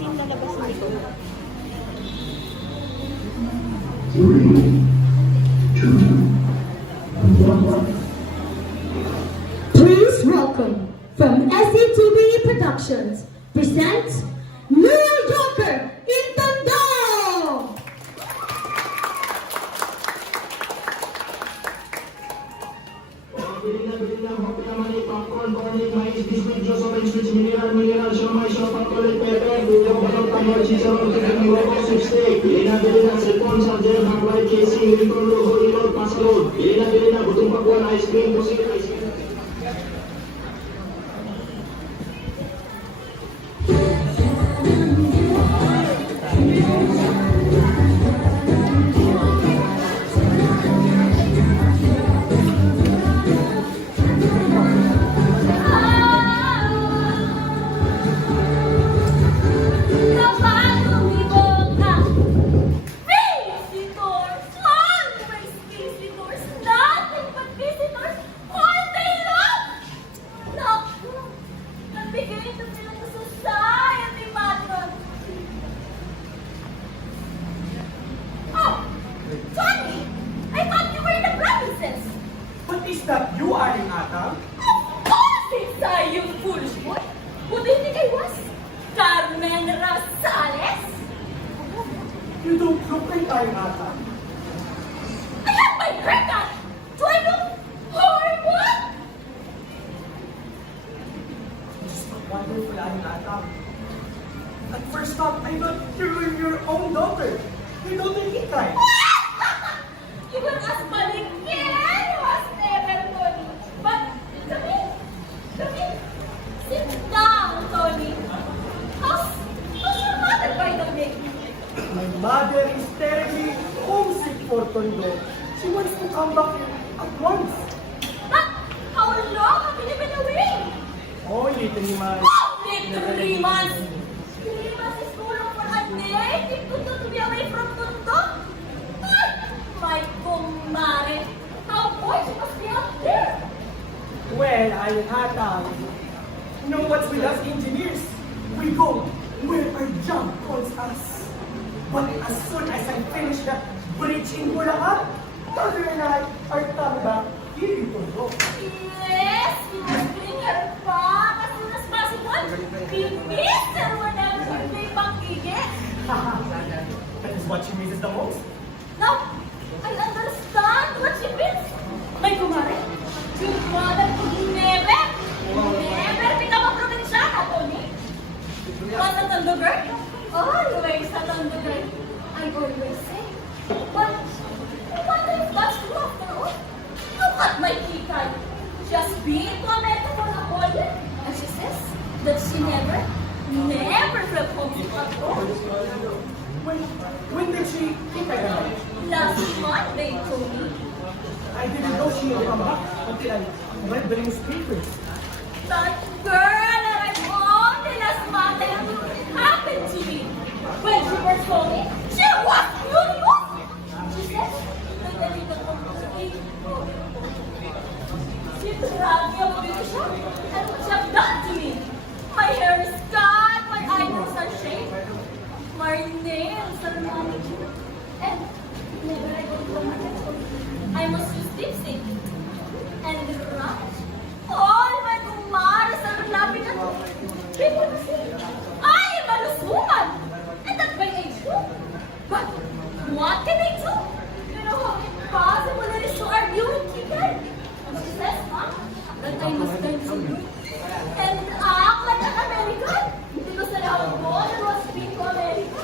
scene na labas nito. Please welcome from SCTV Productions presents New Yorker in Tondo! Popcorn, garlic, mais, biscuit, juice, orange juice, mineral, siomai, siopaw, toilet paper, lugaw, balot, tamar, chicharon, chicken, loco, soup steak. Bili na cellphone, charger, backlight, casing, return logo, reload, pass load. Bili na, butong pakwan, ice cream, pusit, ice cream. Is that you, Aling Ata? Of course it's I, you foolish boy! Who do you think I was? Carmen Rosales? You don't look like Aling Ata. I have my haircut! Do I look horrible? Just wonderful, Aling Ata. At first thought, I thought you were your own daughter. Your daughter Ikay. You were as maligyan as ever, Tony. But, come in. Sit down, Tony. How's your mother, by the way? My mother is terribly homesick for Tondo. She wants to come back at once. But, how long have you been away? Only 3 months. Only 3 months! 3 months is too long for a native Tondo to be away from Tondo? Ay, my kumare! How boys must be out there! Well, Aling Ata, you know what's with us engineers? We go where our job calls us. But as soon as I finish that bridge in Bulacan, Mother and I are coming back here in Tondo. Yes, you must bring her back as soon as possible. We miss her whenever she may pangigit. That is what she misses the most. Now, I understand what she means. My kumare, your mother could never become a provinciana, Tony. Was a Tondo girl? Always a Tondo girl. I always say. But, I wonder if that's true after all. Look at my Kikay. She has been to America for a whole year. And she says that she never felt homesick at all. When did she think I died? Last Monday, Tony. I didn't know she would come back until I read the newspapers. That girl that I only last Monday happened to me. When she first saw me, she was furious. She said that I did not want to eat. She dragged me away to shop and what she have done to me. My hair is cut, my eyebrows are shaved, my nails are manicured, and whenever I go to the market, I must use lipstick and brush. All my kumares are laughing at me. People will say, I am a loose woman, and that's my age group. But what can I do? You know how impossible it is to argue with Kikay. And she says, that I must learn to do and act like an American because I have born and was been to America.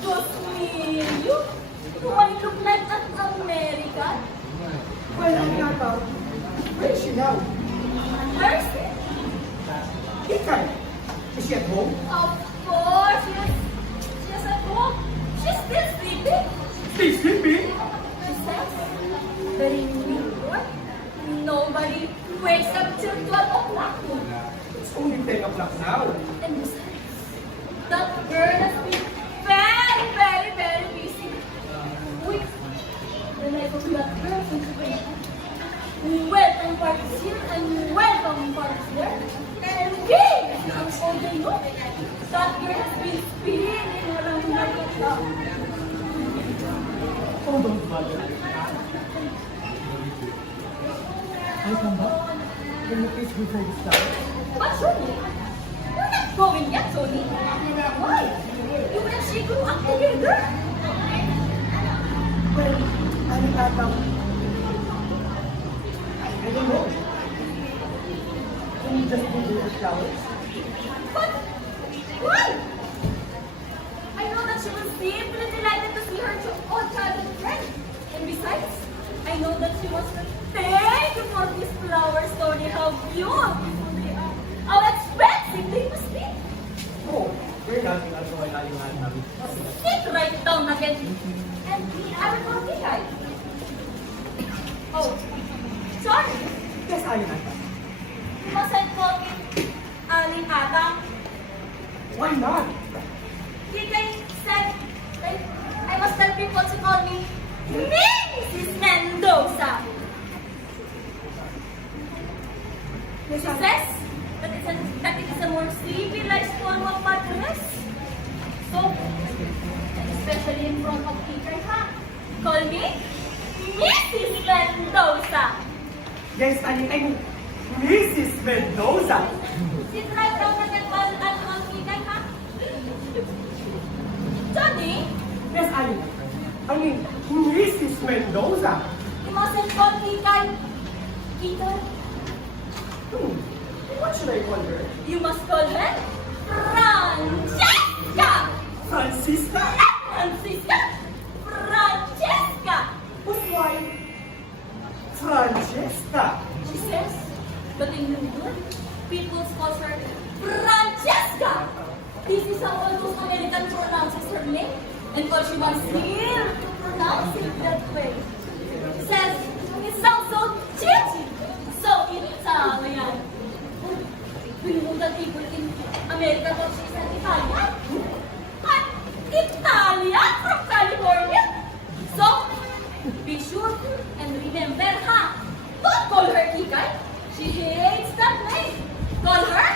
Just me, you. Do I look like an American? Well, Aling Ata, where is she now? Where is it? Ikay, is she at home? Of course, she's at home. She's still sleeping. Still sleeping? She says that in New York, nobody wakes up till 12 o'clock. It's only 10 o'clock now. And besides, that girl has been very busy. Wait, the life of that girl from Japan. Welcome parties here and welcome parties there. And games all day long. That girl has been mother. Ay, Kamba, can you please refer this flower? But surely, we're not going yet, Tony. Why? You and she grew up together. Well, ano tatang? I don't know. Can you just give her the flowers? But why? I know that she was simply delighted to see her old childhood friend. And besides, I know that she wants to thank you for these flowers, Tony. How beautiful they are. How expensive they must be. Oh, we're not gagawin na yung hand namin. Sit right down again. And I will go behind. Oh, sorry. Yes, ayun ata. You mustn't call me Aling Atang. Why not? Kikay said that I must tell people to call me Mrs. Mendoza. She says that it is a more civilized form of address. So, especially in front of Kikay, ha? Call me Mrs. Mendoza. Yes, I mean, Mrs. Mendoza. Sit right down and call Kikay, ha? Johnny, Yes, I mean, Mrs. Mendoza. you mustn't call Kikay. Kikay, What should I call her? you must call her Francesca. Francisca? Francesca. Francesca. But why Francesca? She says that in New York, people call her Francesca. This is how all those Americans pronounces her name, and all she wants here to pronounce it that way. Says it sounds so cheesy, so Italian. Do you know that people in America thought she's an Italian? An Italian from California? So, be sure and remember, ha? Don't call her Kikay. She hates that name. Call her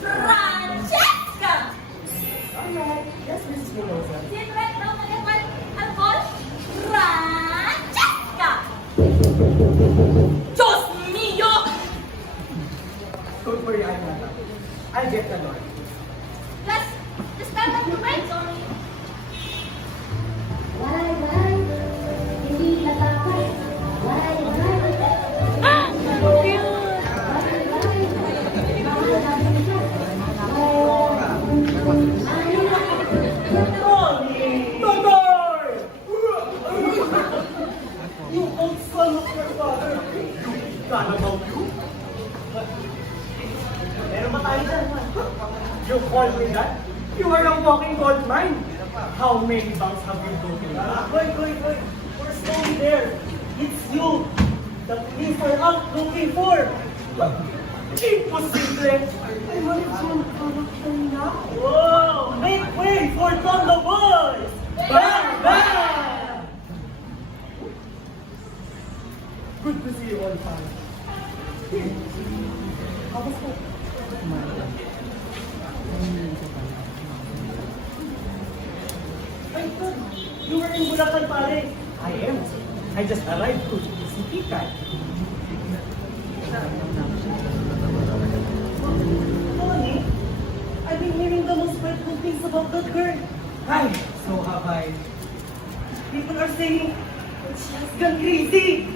Francesca. Alright, yes, Mrs. Mendoza. Sit right down and call Francesca. Diyos mio! Don't worry, I'll get the Lord. Just tell them to wait, sorry. Why, hindi natakot. Why, Ah! Cute! Totoy! You old son of your father! You got about you? Meron ba tayo dyan? You call me that? You are a walking gold mine! How many banks have you broken? Wait. We're slowly there. It's you. The police are out looking for. Imposible! I'm a legend character now! Whoa! Make way for Tondo Boys! Bang! Bang! Good to see you all, pal. How was it? Ay, Todd, you were in Bulacan, pare. I am. I just arrived to see Kikay. Tony, I've been hearing the most dreadful things about that girl. Hi, so have I. People are saying that she has gone crazy.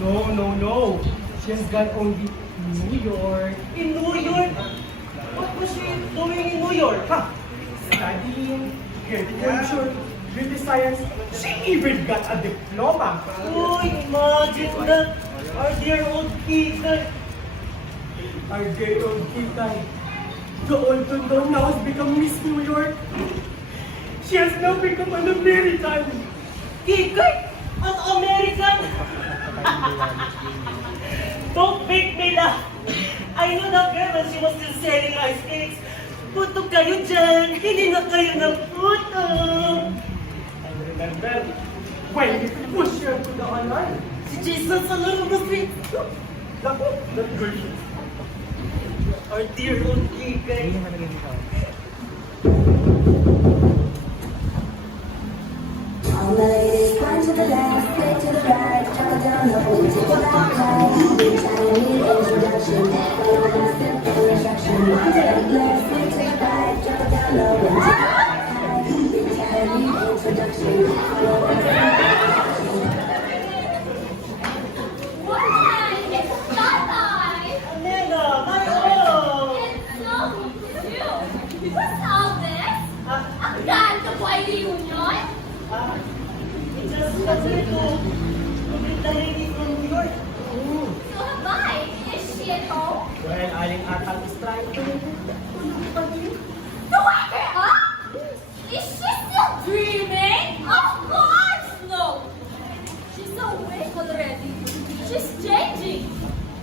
No. She has gone only New York. In New York? What was she doing in New York? Ha! Studying, agriculture, beauty science. She even got a diploma. Oh, imagine that. Our dear old Kika. Our dear old Kikay. The old Tondo now has become Miss New York. She has now become an American. Kika? An American? Don't make me laugh. I know that girl when she was still selling ice cakes. Puto kayo dyan. Hindi na kayo ng puto. And remember, when we push her to the online, Si Jason sa laro ng street. naku, that girl. Our dear old Kika. All ladies, come to the left. Why? It's Tatay! Nena, my own! It's so cute! What's all this? Ang ganda po ay reunion? We just wanted to meet the lady from New York. So have I. Is she at home? Well, Aling Atang is trying to To wake her up? Is she still dreaming? Of course no! She's awake already. She's changing.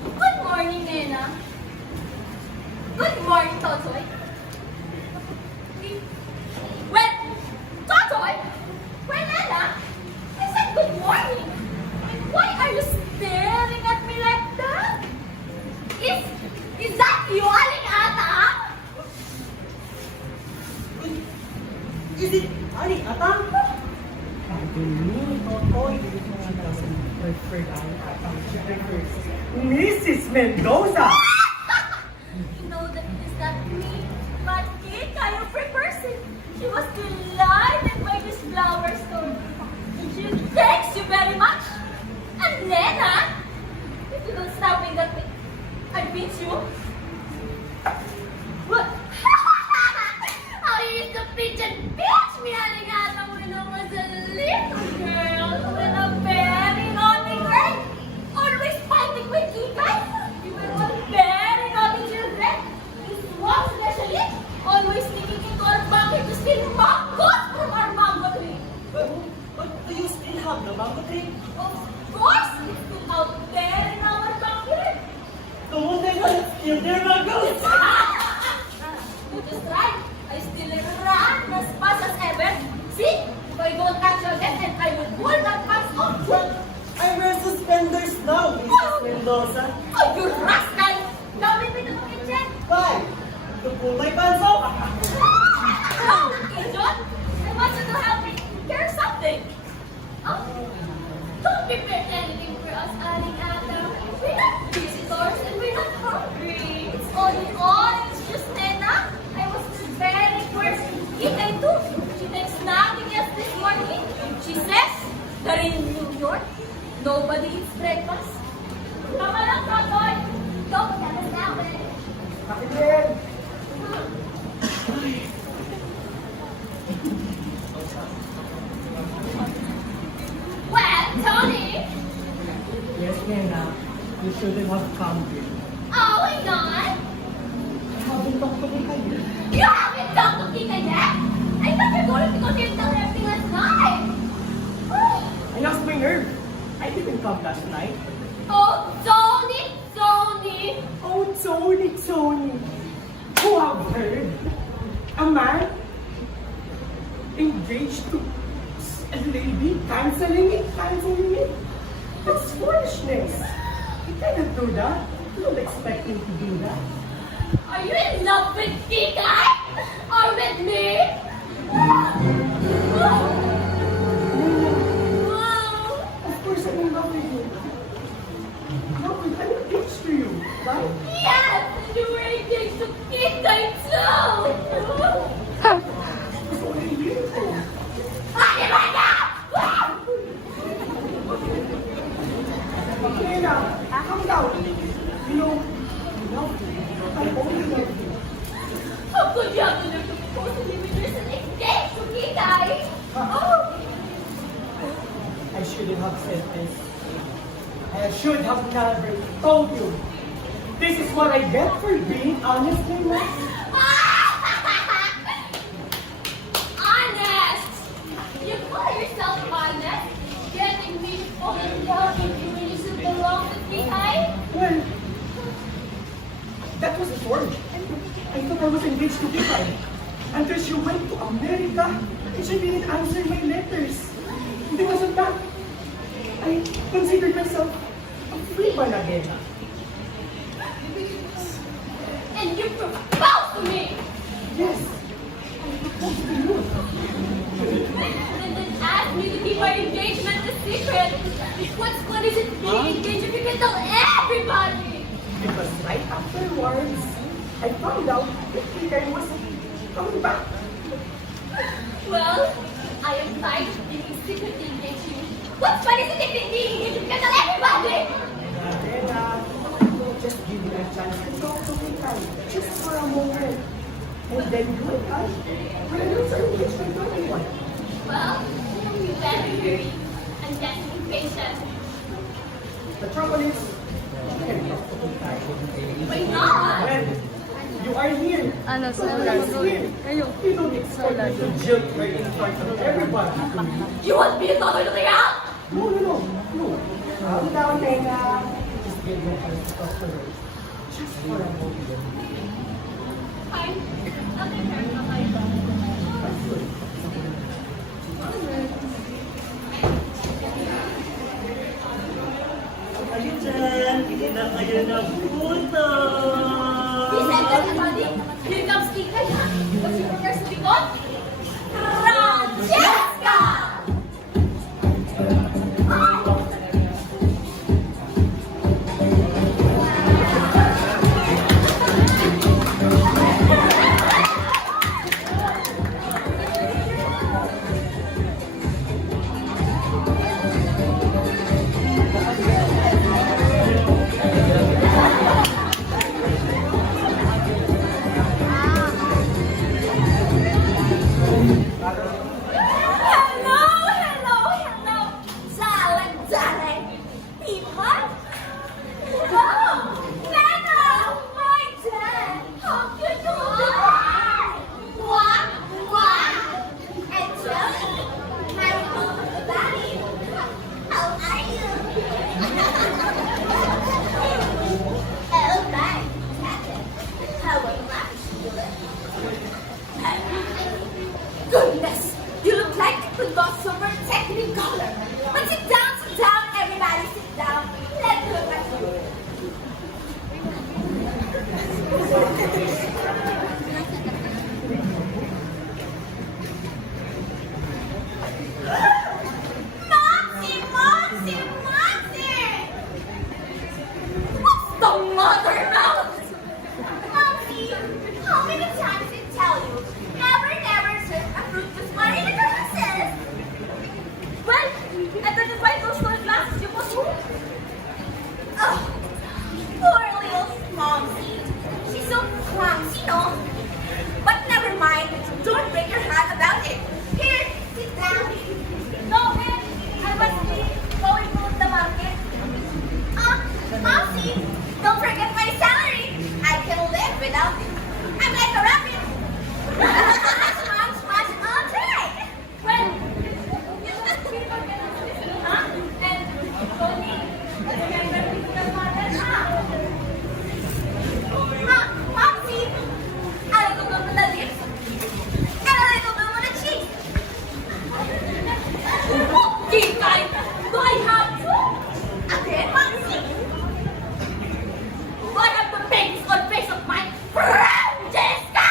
Good morning, Nena. Good morning, Totoy. Well, Totoy, well, Nena, I said good morning. Why are you staring at me like that? Is that you, Aling Atang? Is it Ali Atang? Mrs. Mendoza! You know that it is not me, but Kika, your free person. She was delighted by this flower stone. She thanks you very much. And Nena, if you don't stop me that way, I beat you. What? How you used to pitch and pitch me, Aling Atang, when I was a little girl, when a very naughty girl, always fighting with Kika. You were all very naughty children. This one especially, always sneaking into our bucket to steal mangoes from our mango tree. But do you still have the mango tree? Of course, it's still out there in our backyard. Come on, Nena, let's steal their mangoes! You just right. I still run as fast as ever. See? If I don't catch you again, and I will pull that pants off. But I wear suspenders now, Mrs. Mendoza. Oh, you rascal! Gawin mo ito kitchen. Why? To pull my pants off? Oh, John, I want you to help me carry something. Oh, don't prepare anything for us, Aling Atang. We're not visitors and we're not hungry. It's only orange juice, Nena. I was very first eating too. She takes nothing else this morning. She says that in New York, nobody eats breakfast. Tama lang, Totoy. Don't get us now, eh. Bakit yan? Well, Tony. Yes, Nena. You shouldn't have come here. Oh, why not? Haven't talked to me kayo. You haven't talked to Kika yet? I thought you were going to go there and tell her everything last night. I lost my nerve. I didn't come last night. Oh, Tony, Tony. Oh, Tony. Who have heard? A man engaged to a lady canceling it. That's foolishness. You cannot do that. You don't expect me to do that. Are you in love with Kika? Or with me? Of course, I'm in love with you. I'm engaged to you, right? Yes, and you were engaged to Kika too. It's only a year ago. Ano ba na? Lena, calm down. You know, I only love you. How could you have the nerve to propose to me when you're still engaged to Kika? Oh. I shouldn't have said this. I should have never told you. This is what I get for being honest, Lena. Honest! You call yourself honest? Getting me to fall in love with you when you still belong to Kika? Well, that was a word. I thought I was engaged to Kika. Until she went to America and she didn't answer my letters. Because of that, I considered myself a free Banagena. And you proposed to me! Yes, I proposed to you. And then asked me to keep our engagement a secret. What's fun is it being engaged if you can tell everybody? Because right afterwards, I found found out that Peter was coming back. Well, I am tired of being secretly engaged. What's funny is secretly engaged because of everybody? Then, just give me a chance to talk to Peter, just for a moment. And then you and I will announce our engagement to everyone. Well, you better hurry and get impatient. The trouble is, you can't talk to Peter. Why not? Well, you are here. Ano, So sa when I was here, Kayo. you don't expect me to jilt right in front of everybody. You want me to talk to the out? No. Calm down, Lena. Just give me a chance to talk to her. Just for a moment. Fine. I'll take care of my dog. Kayo dyan, hindi na kayo nabuto. Listen, everybody. Here comes Kika. What's your first to be called? Francesca! Goodness, you look like the philosopher Technicolor. But sit down, everybody sit down. Let's look at you. Moxie! What's the matter now? Moxie, how many times did I tell you? Never serve a fruit with money in the glasses. Well, I thought to buy those little glasses you must hold. Oh, poor little Momsy. She's so clumsy, no? But never mind. Don't break your heart about it. Here, sit down. No, man. I must be going to the market. Momsy, don't forget my salary. I can live without it. I'm like a rabbit. Much all day. Well, you must be forget huh? And Tony, remember your mother, Momsy, a little bit of the lips and a little bit of the cheeks. Okay, guys, do I have to? Again, Momsy. I have the biggest on face of my Francesca.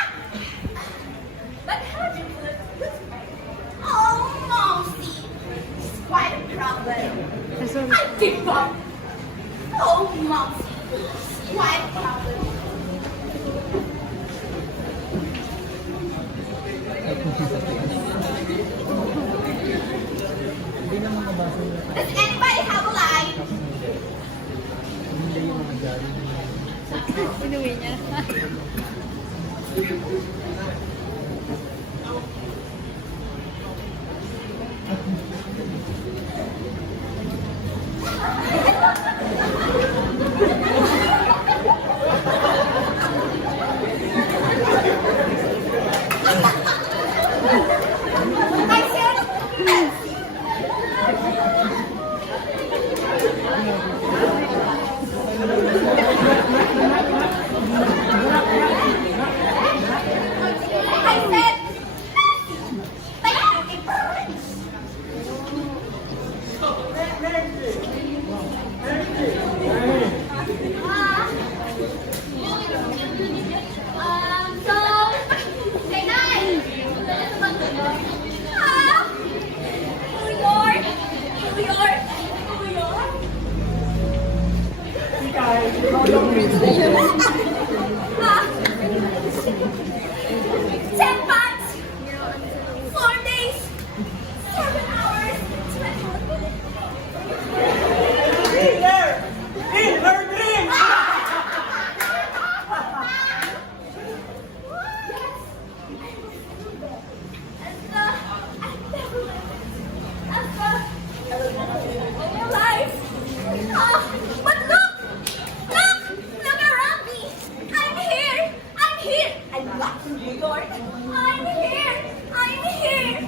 But how do you look? Oh, Momsy, it's quite a problem. I give up. Oh, Momsy, it's quite a problem. Does anybody have a light? Inuwi niya. I said, New York, I'm here! I'm here!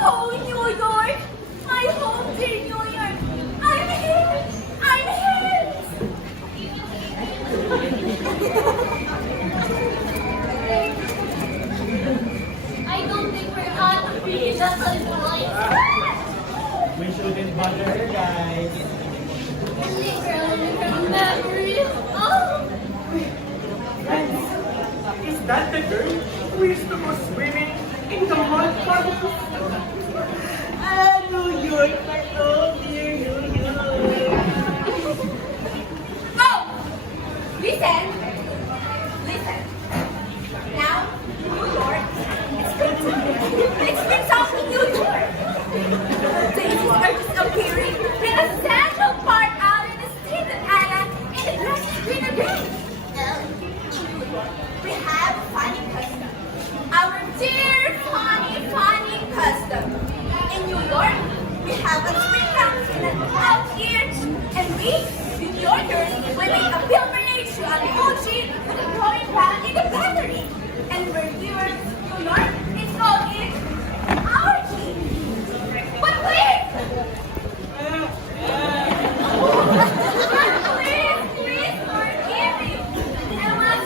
Oh, New York! My home dear New York! I'm here! I'm here! I don't think we're on pretty little boys. We shouldn't bother her, guys. Little memories. Oh! Friends, is that the girl who used to go swimming in the mud puddles? New York, my home, dear New York. Oh! Listen! Listen! Now, New York, it's been talking New York! Daisies are disappearing in a central park out in the state of Anna in the grass is green again! We have funny custom. Our dear funny custom. In New York, we have a spring mountain out here, and we, the New Yorkers, we make a pilgrimage to an OG with a growing plant in the battery. And we're here, New York, it's called it our king. But wait! Please forgive me. I was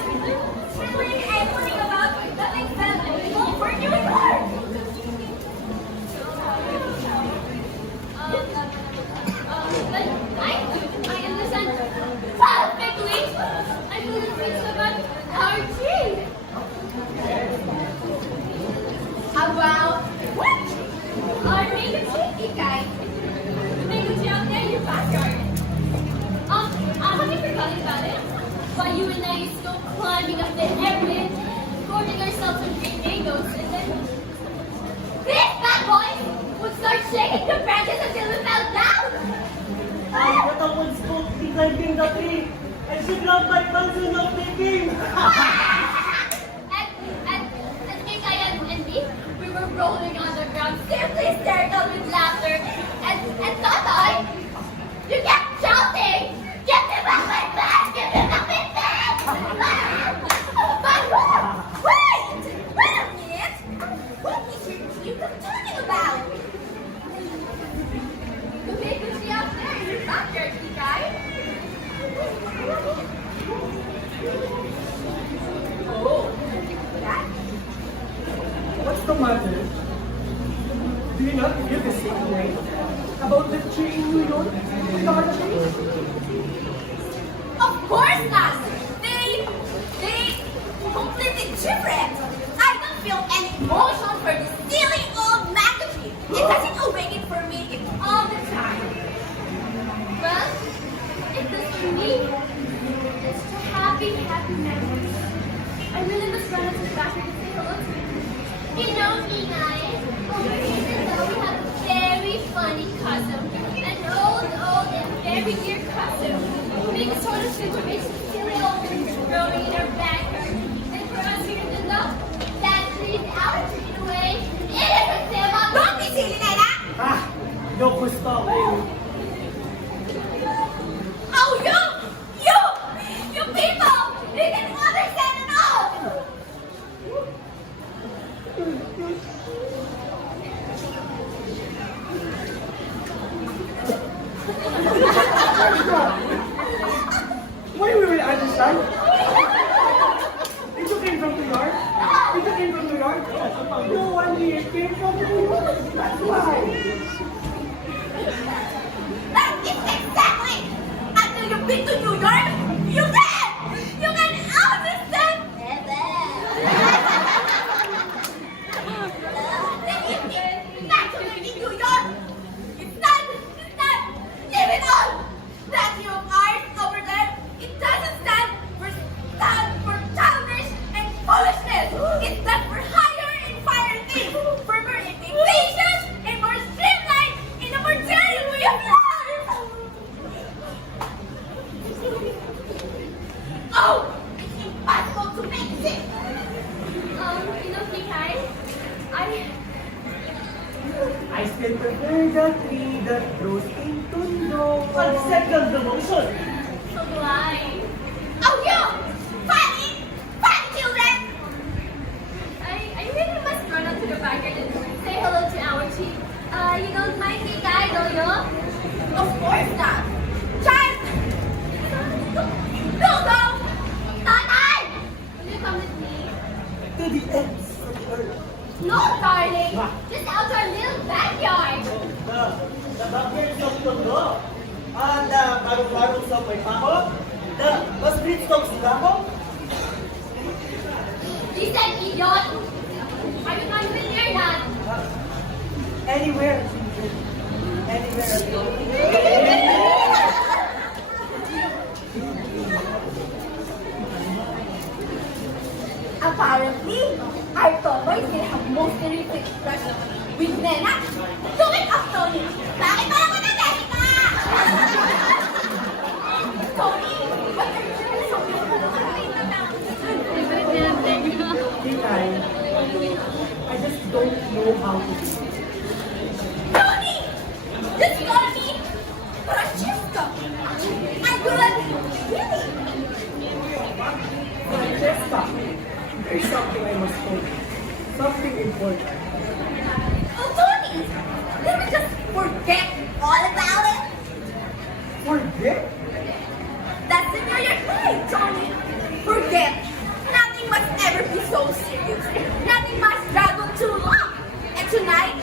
chilling and worrying about nothing but for New York. But I understand perfectly. I believe it's about our king. About what? Our mango tree, guys. The mango tree out there in your backyard. Have you forgotten about it? Why you and I used to go climbing up the everett, gorging ourselves with green mangoes, and then this bad boy would start shaking the branches until we fell down. But I was supposed to be climbing the tree, and she grabbed my pants and not taking. And Kikay and me, we were rolling on the ground, simply hysterical with laughter. And Totoy, you kept shouting, "Give me back my bag! Give me back my bag!" But wait! Wait a minute! What is you talking about? The big tree out there in your backyard, Kikay. Oh, that? What's the matter? Do you not feel the same way about the tree in New York? The our tree? Of course not! They completely different! I don't feel any emotion for this silly old mango tree. It doesn't awaken for me all the time. Well, it does for me. It's just happy memories. I really must run into the bathroom to say hello to you. You know me, guys. Over here in the we have a very funny cousin. An old and very dear cousin. Who makes sort of situation silly old trees growing in our backyard. And for us here in the north, that tree is our tree in a way. It is a symbol. Don't be silly, Nana! Ah, no gusto ako. Oh, you people! You didn't understand at all! Why we will understand? Did you came from New York? Did you came from New York? No one here came from New York. That's why. That is exactly! Until you've been to New York, you can understand! Naturally in New York, it's not living on! That you are over there, it doesn't stand for childish and foolishness! It stands for higher and finer things! For more ambitious and more streamlined in a more daring way of life! Oh! It's impossible to make this! You know, Kikay, I still prefer the tree that grows into no On second the motion. so do I. Oh, you! Funny children! you don't mind me, guy, do you? Of course not. Child! Go, go! Tatay! Will you come with me? To the ends of the earth. No, darling. Just out to our little backyard. Nabakit sa mundo. Na parang-parang sa may pako. Mas Bridgestone sila ko. Listen, idiot. Are you not with your dad? Anywhere. Anywhere. Apparently, our tomboy still have most terrific crush with Nena. Do it up, Tony. Bakit parang ka na, Jessica? Tony, what are you doing so Titay, I just don't know how to do it. Tony! Just call me Francesca. I'm good. Really? Francesca, there's something I must tell you. Something important. Oh, Tony! Did we just forget all about it? Forget? That's the New Year's Eve, Tony. Forget. Nothing must ever be so serious. Nothing must travel too long. And tonight,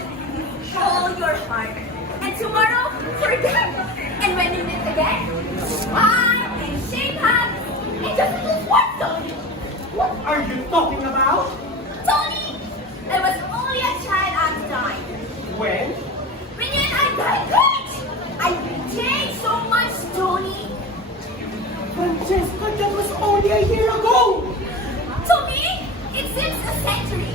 hold your heart. And tomorrow, forget. And when you meet again, smile and shake hands. And just do what, Tony? What are you talking about? Tony, I was only a child at the time. When? When you and I got engaged, I changed so much, Tony. Francesca, that was only a year ago! To me, it seems a century.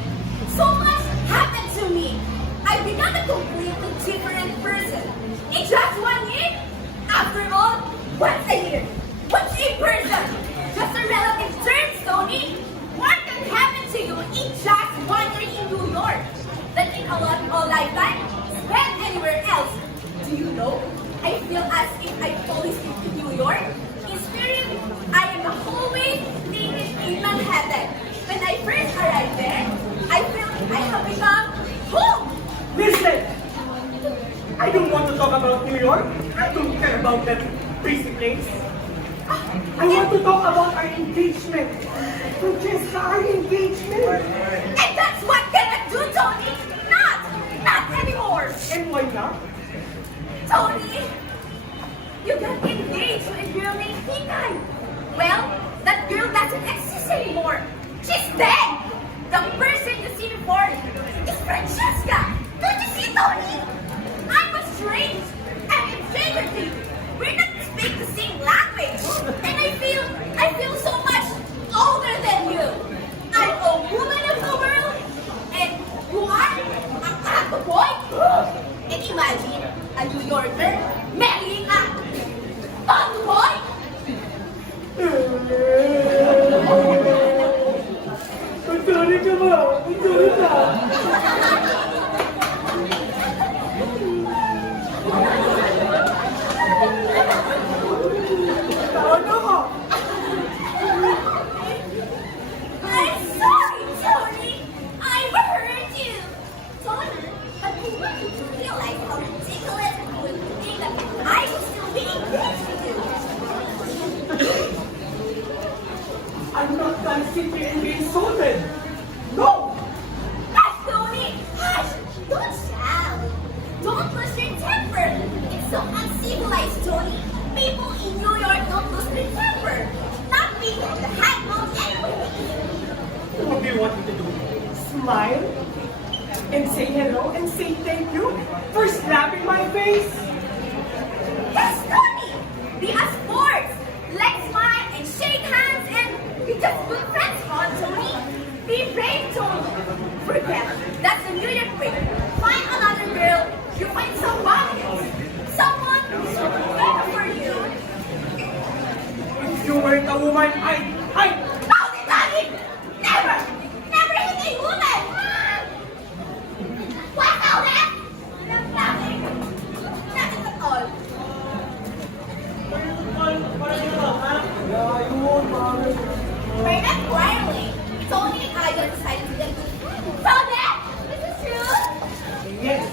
So much happened to me. I became a completely different person. In just 1 year? After all, what's a year? What's a person? Just a relative term, Tony. What can happen to you in just 1 year in New York? That in a lifetime spent anywhere else. Do you know? I feel as if I always live in New York. In spirit, I am always living in Manhattan. When I first arrived there, I feel I have become home. Listen! I don't want to talk about New York. I don't care about that busy place. I want to talk about our engagement. Francesca, our engagement. And that's what cannot do, Tony. Not anymore. And why not? Tony, you got engaged to a girl named Pinay. Well, that girl doesn't exist anymore. She's dead. The person you see before is Francesca. Don't you see, Tony? I'm a strange. I'm a stranger to you. We're not speak the same language. And I feel so much older than you. I'm a woman of the world. And you are a taco boy. And imagine a New Yorker marrying a taco boy. Sorry ka ba? Sorry ka. Ano ka? I'm sorry, Tony. I hurt you. Tony, but I want you to realize how ridiculous it would be that I would still be engaged to you. I'm not done simply and be insulted. No! Hush, Tony! Hush! Don't shout! Don't lose your temper! It's so uncivilized, Tony! People in New York don't lose their temper! Not people that have no anyway! What do you want me to do? Smile? And say hello and say thank you for slapping my face? Yes, Tony! Be a sport! Let's smile and shake hands and be just good friends, huh, Tony? Be brave, Tony! Forget, that's a New York break. Find another girl. You find someone else. Someone who's better for you. If you weren't a woman, I... Hold it, Tony! Never! Never hit a woman! What's all that? Nothing. Nothing at all. Parang yun lang, ha? Yeah, you won't, Mami. We're not quarreling. Tony and I decided to get good friends. So that? This is true? Yes.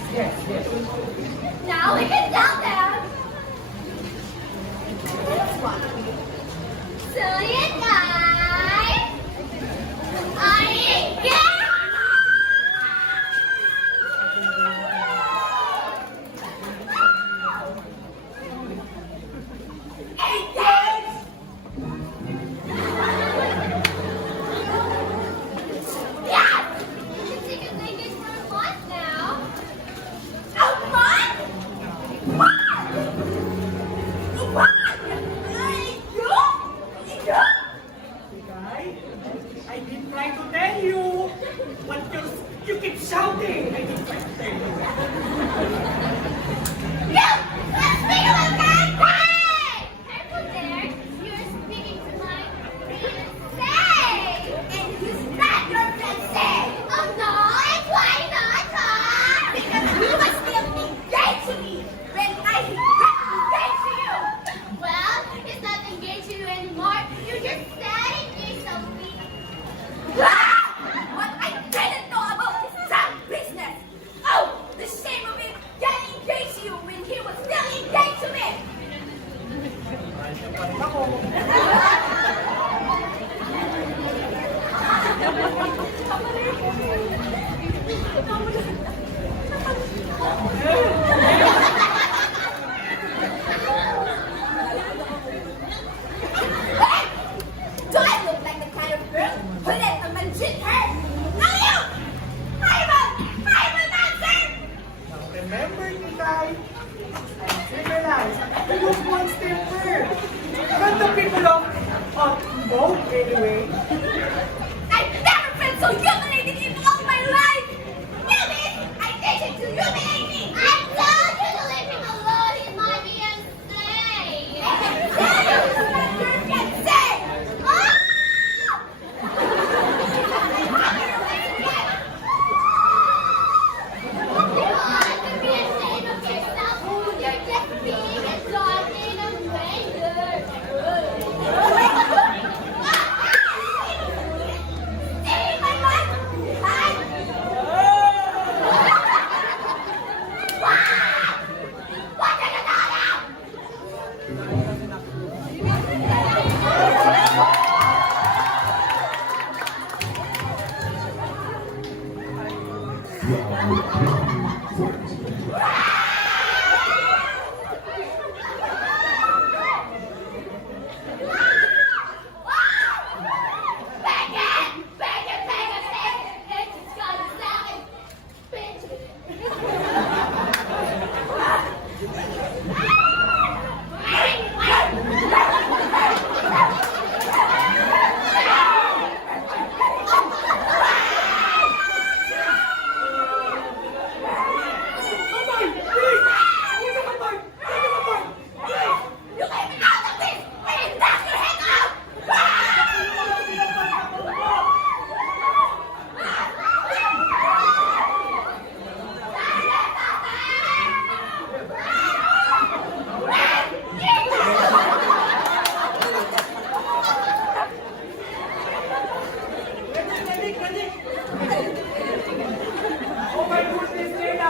Oh my goodness, Lena!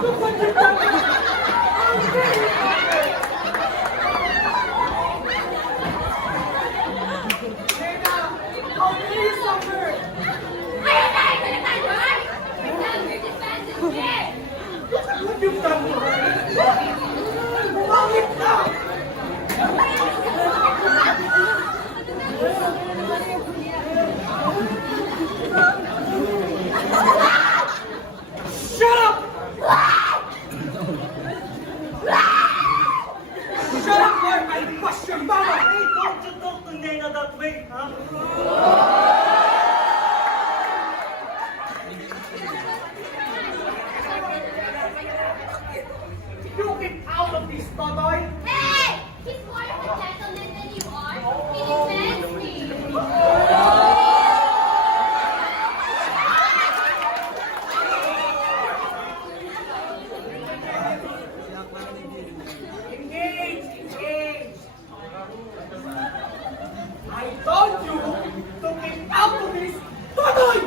Look what you've done! I'm very happy! Lena, how dare you suffer? Look at what you've done to her! Bumangit na! Shut up! Shut up, or I'll bust your mama! Hey, don't you talk to Nena that way, huh? You get out of this, Totoy! Hey! He's more of a gentleman than you are. He defends me. Engage! Engage! I told you to get out of this, Totoy!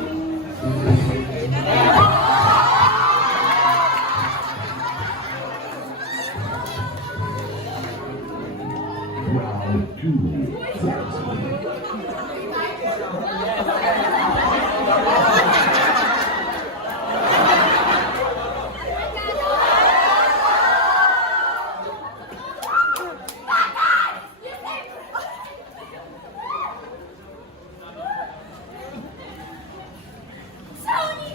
Round 2, fight. Tony!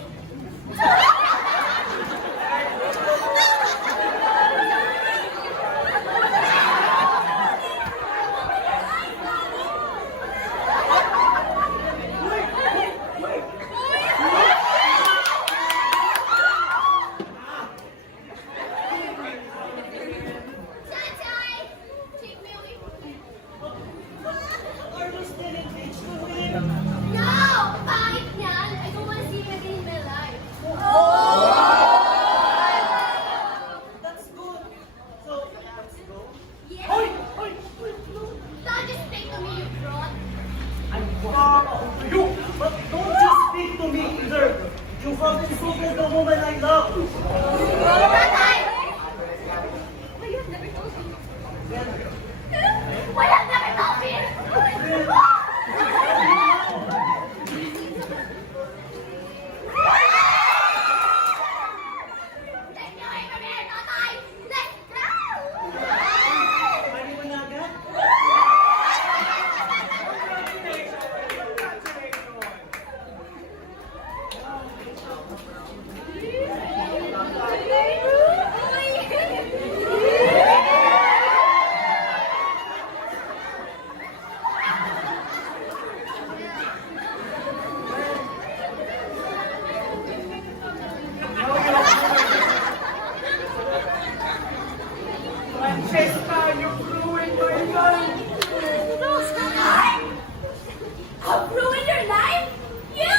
Tatay! Take me away from him. Are you still engaged to him? No! Pangit niyan! I don't want to see him again in my life. That's good. So, let's go. Yes! Hoy! Hoy! Hoy! No! Don't just speak to me, you fraud. I'm proud of you! But don't just speak to me either. You have insulted the woman I love. Tatay! Why you have never told me? Why have never told me? Take me away from here, Tatay! Let's go! Ano mo na agad? Francesca, you've ruined my life! I've ruined your life? You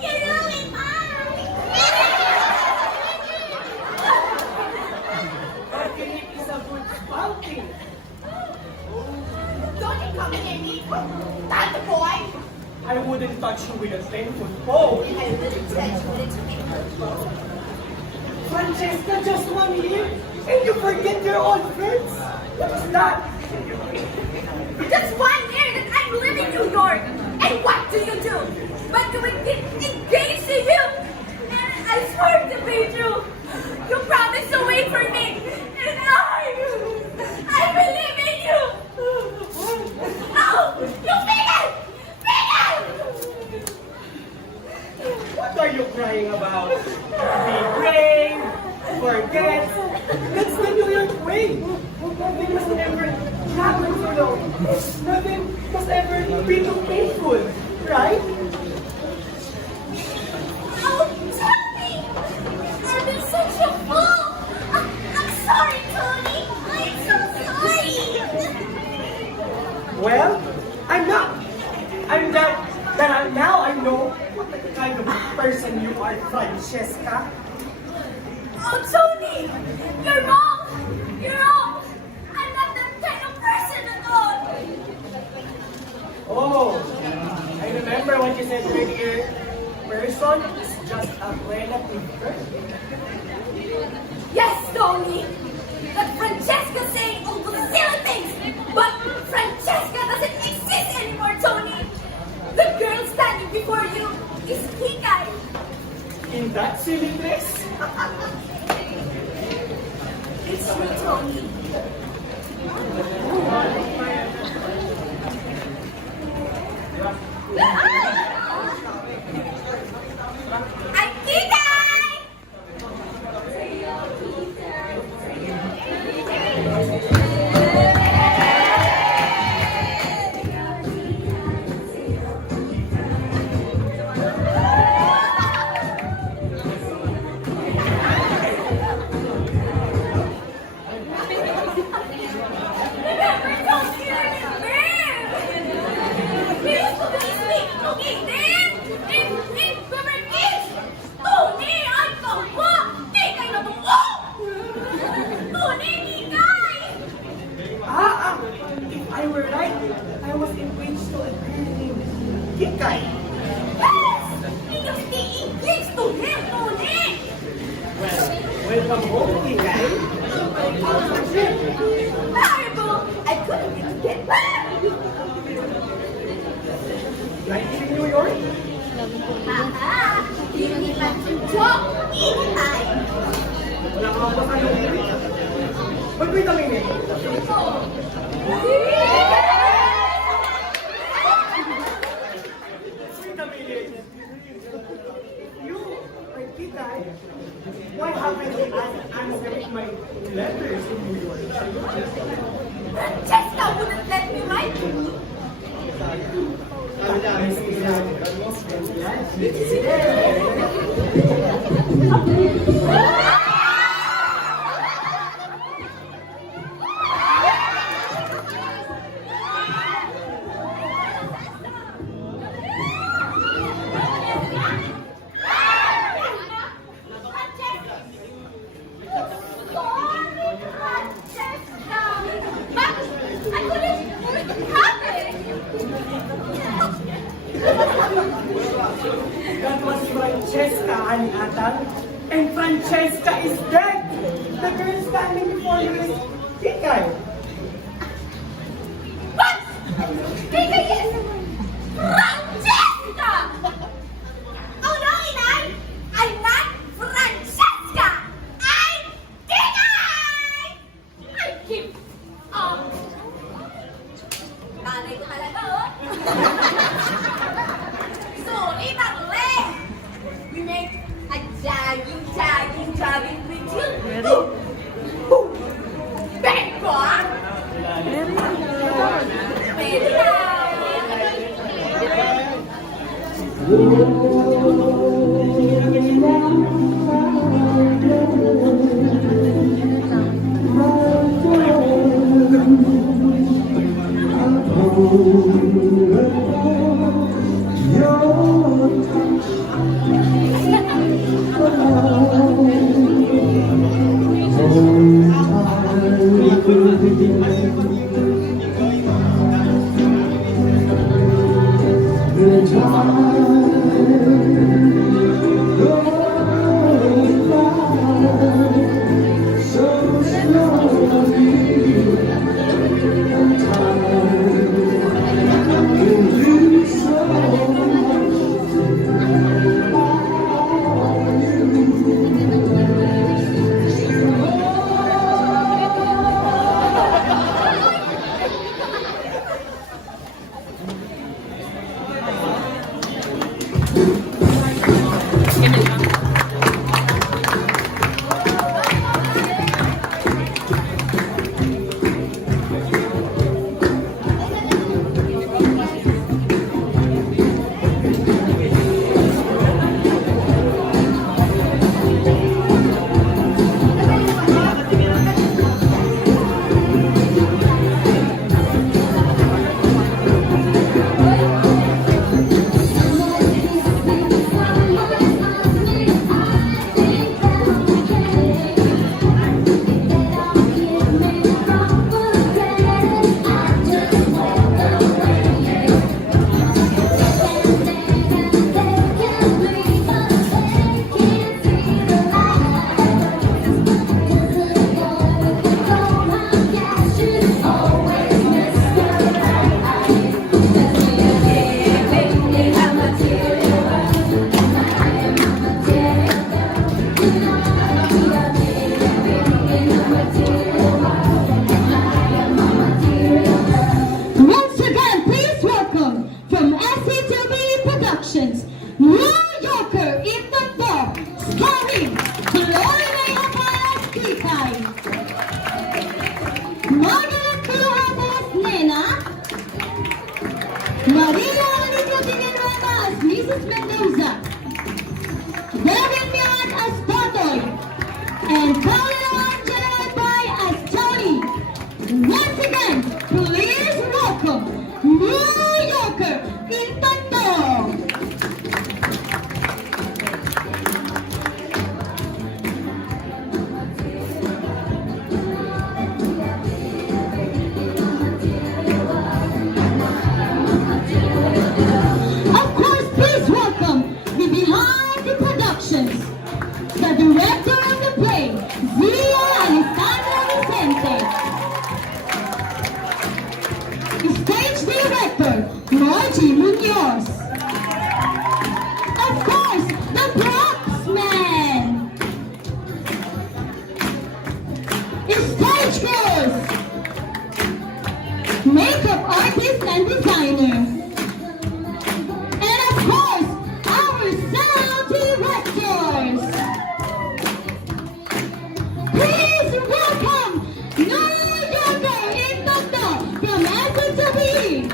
ruined mine! Marguerite is a good spanking! Don't you come near me! That's the boy! I wouldn't touch you with a 10-foot pole! I wouldn't touch you with a Francesca, just 1 year? And you forget your old friends? What's that? Just 1 year that I'm living in New York! And what do? But do we get engaged to you? And What are you crying about? Be brave, forget. That's the New York way. Nothing must ever happen so long. Nothing must ever be too painful, right? Oh, Tony! I've been such a fool! I'm sorry, Tony! I'm so sorry! Well, I'm not. I'm that now I know what the kind of person you are, Francesca. Oh, Tony! You're wrong! You're wrong! I'm not that kind of person at all! Oh, I remember what you said earlier. Person is just a relative term. Yes, Tony! That Francesca saying all those silly things! But Francesca doesn't exist anymore, Tony! The girl standing before you is Kikay! In that silly dress? It's me, Tony. I'm Kikay! Remember, Tony, you're the man! We used to be speaking okay then! In Beverly Hills! Tony, I'm Kangwa! Kikay na tuwa! Tony, Kikay! If I were right, I was engaged to a girl named Kikay. Yes! Because they engaged to him, Tony! Welcome home, Kikay. Horrible! I couldn't even get back! Like in New York? Haha! You need not to talk anytime! Wala ka ba kayo? Wait a minute. Wait a minute. You, my Kikay, why haven't you answered my letters in New York? Francesca wouldn't let me write to you! That was Francesca, Anatan. And Francesca is dead. The girl standing before you is Kikay. What? Kikay is Francesca! Oh no, Inay! I'm not Francesca! I'm Kikay! I give up! Nanay ko talaga, oh! Sorry, Marlene! We make a jogging with you! Boom! Bang ko, ah! Very nice! Chloe Reyna Paras Kitay, Margaret Cruzadas Nena, Maria Alicia Villanueva as Mrs. Mendoza, Devin Mian as Totoy, and Paula Angela Pai as Tony. Once again, please welcome New Yorker in Tondo. Of course, please welcome the Behind the Productions, the director of the play, Zia Alessandra Vicente, stage director, Margie Munoz, of course, the Proxman, stage girls, makeup artist and designer, and of course, our sound directors. Please welcome New Yorker in Tondo from SSW.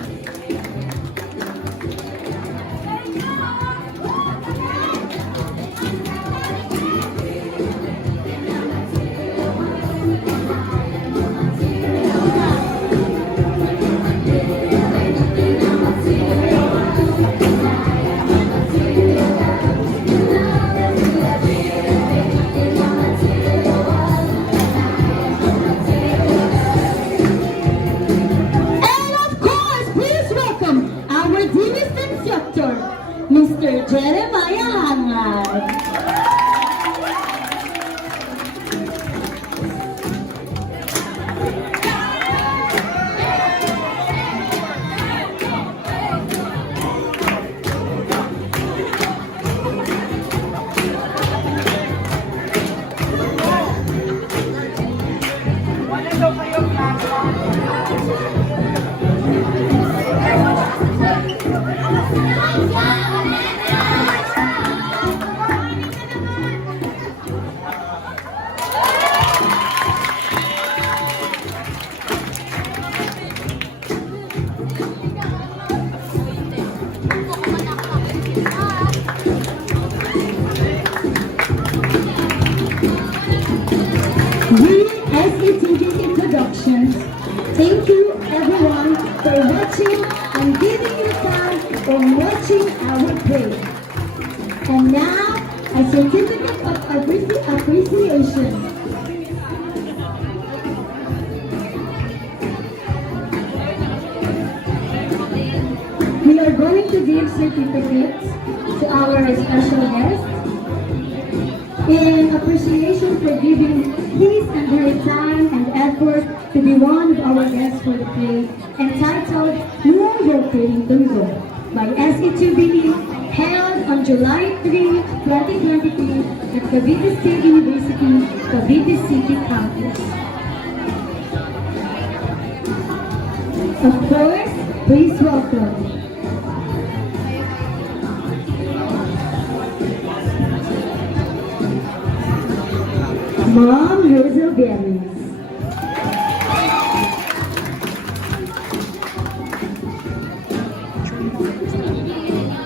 And of course, please welcome our dearest instructor, Mr. Jeremiah Hangad. Wala daw kayo class. We, SETV Productions, thank you everyone for watching and giving your time on watching our play. And now, a certificate of appreciation. We are going to give certificates to our special guests in appreciation for giving his and her time and effort to be one of our guests for the play entitled New Yorker in Tondo by SETV, held on July 3, 2023 at Cavite State University, Cavite City Campus. Of course, please welcome Mom Hazel Berry.